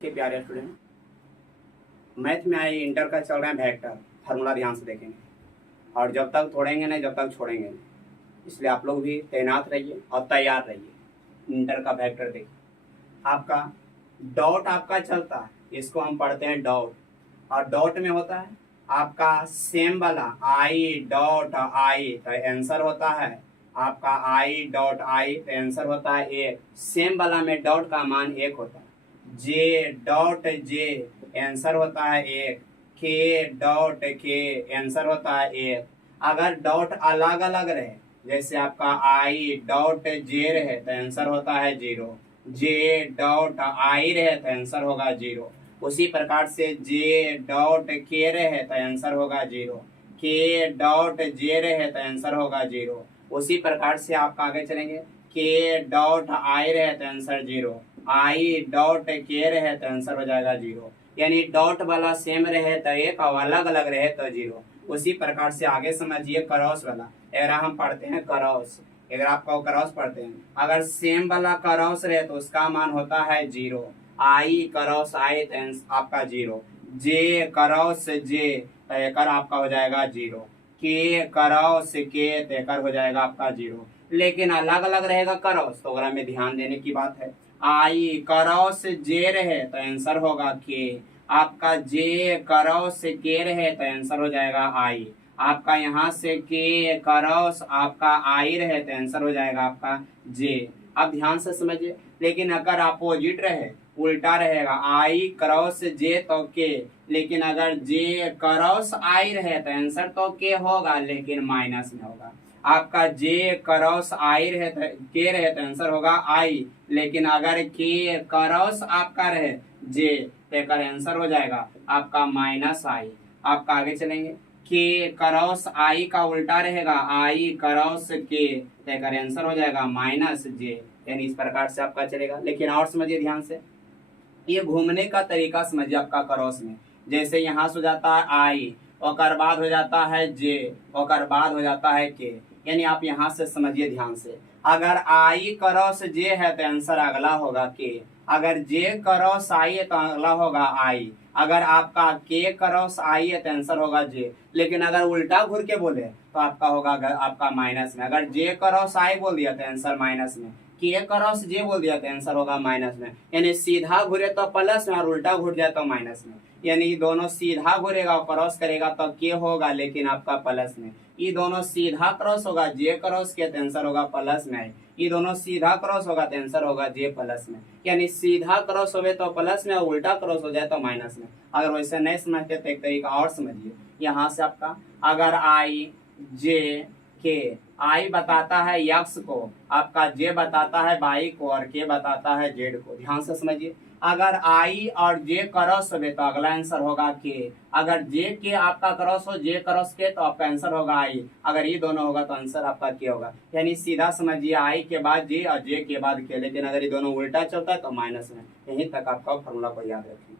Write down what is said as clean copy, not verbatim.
के प्यारे student, math में आए इंटर का चल रहा है वेक्टर फार्मूला, ध्यान से देखेंगे और जब तक तोड़ेंगे नहीं जब तक छोड़ेंगे नहीं। इसलिए आप लोग भी तैनात रहिए और तैयार रहिए। इंटर का वेक्टर देखिए, आपका डॉट आपका चलता है, इसको हम पढ़ते हैं डॉट। और डॉट में होता है आपका सेम वाला आई डॉट आई, तो आंसर होता है आपका आई डॉट आई, तो आंसर होता है एक। सेम वाला में डॉट का मान एक होता है। जे डॉट जे, आंसर होता है एक। के डॉट के, आंसर होता है एक। अगर डॉट अलग अलग रहे, जैसे आपका आई डॉट जे रहे तो आंसर होता है 0। जे डॉट आई रहे तो आंसर होगा 0। उसी प्रकार से जे डॉट के रहे तो आंसर होगा 0। के डॉट जे रहे तो आंसर होगा 0। उसी प्रकार से आप आगे चलेंगे, के डॉट आई रहे तो आंसर 0। आई डॉट के रहे तो आंसर हो जाएगा 0। यानी डॉट वाला सेम रहे तो एक और अलग अलग रहे तो 0। उसी प्रकार से आगे समझिए क्रॉस वाला। अगर हम पढ़ते हैं क्रॉस, अगर आपका क्रॉस पढ़ते हैं, अगर सेम वाला क्रॉस रहे तो उसका मान होता है 0। आई क्रॉस आई तो आपका 0। जे क्रॉस जे तो एक आपका हो जाएगा 0। के क्रॉस के तो एक हो जाएगा आपका 0। लेकिन अलग अलग रहेगा क्रॉस तो में ध्यान देने की बात है। आई क्रॉस जे रहे तो आंसर होगा के। आपका जे क्रॉस के रहे तो आंसर हो जाएगा आई। आपका यहाँ से के क्रॉस आपका आई रहे तो आंसर हो जाएगा आपका जे। अब ध्यान से समझिए, लेकिन अगर अपोजिट रहे, उल्टा रहेगा, आई क्रॉस जे तो के, लेकिन अगर जे क्रॉस आई रहे तो आंसर तो के होगा लेकिन माइनस में होगा। आपका जे क्रॉस आई रहे तो के रहे तो आंसर होगा आई, लेकिन अगर के क्रॉस आपका रहे जे तो आंसर हो जाएगा आपका माइनस आई। आपका आगे चलेंगे, के क्रॉस आई का उल्टा रहेगा आई क्रॉस के, तो आंसर हो जाएगा माइनस जे। यानी इस प्रकार से आपका चलेगा। लेकिन और समझिए ध्यान से, ये घूमने का तरीका समझिए आपका क्रॉस में। जैसे यहाँ से हो जाता है आई, और बाद हो जाता है जे, और बाद हो जाता है के। यानी आप यहाँ से समझिए ध्यान से, अगर आई क्रॉस जे है तो आंसर अगला होगा के। अगर जे क्रॉस आई है तो अगला होगा आई। अगर आपका के क्रॉस आई है तो आंसर होगा जे। लेकिन अगर उल्टा घूर के बोले तो आपका होगा आपका माइनस में। अगर जे क्रॉस आई बोल दिया तो आंसर माइनस में, के क्रॉस जे बोल दिया तो आंसर होगा माइनस में। यानी सीधा घुरे तो प्लस में और उल्टा घुर जाए तो माइनस में। यानी दोनों सीधा घुरेगा और क्रॉस करेगा तो के होगा लेकिन आपका प्लस में। ये दोनों सीधा क्रॉस होगा जे क्रॉस के तो आंसर होगा प्लस में। ये दोनों सीधा क्रॉस होगा तो आंसर होगा जे प्लस में। यानी सीधा क्रॉस हो तो प्लस में और उल्टा क्रॉस हो जाए तो माइनस में। अगर वैसे नहीं समझते तो एक तरीका और समझिए। यहाँ से आपका अगर आई जे के, आई बताता है यक्स को, आपका जे बताता है वाई को, और के बताता है जेड को। ध्यान से समझिए, अगर आई और जे क्रॉस हो तो अगला आंसर होगा के। अगर जे के आपका क्रॉस हो, जे क्रॉस के, तो आपका आंसर होगा आई। अगर ये दोनों होगा तो आंसर आपका के होगा। यानी सीधा समझिए, आई के बाद जे और जे के बाद के। लेकिन अगर ये दोनों उल्टा चलता है तो माइनस में। यहीं तक आपका फॉर्मूला को याद रखें।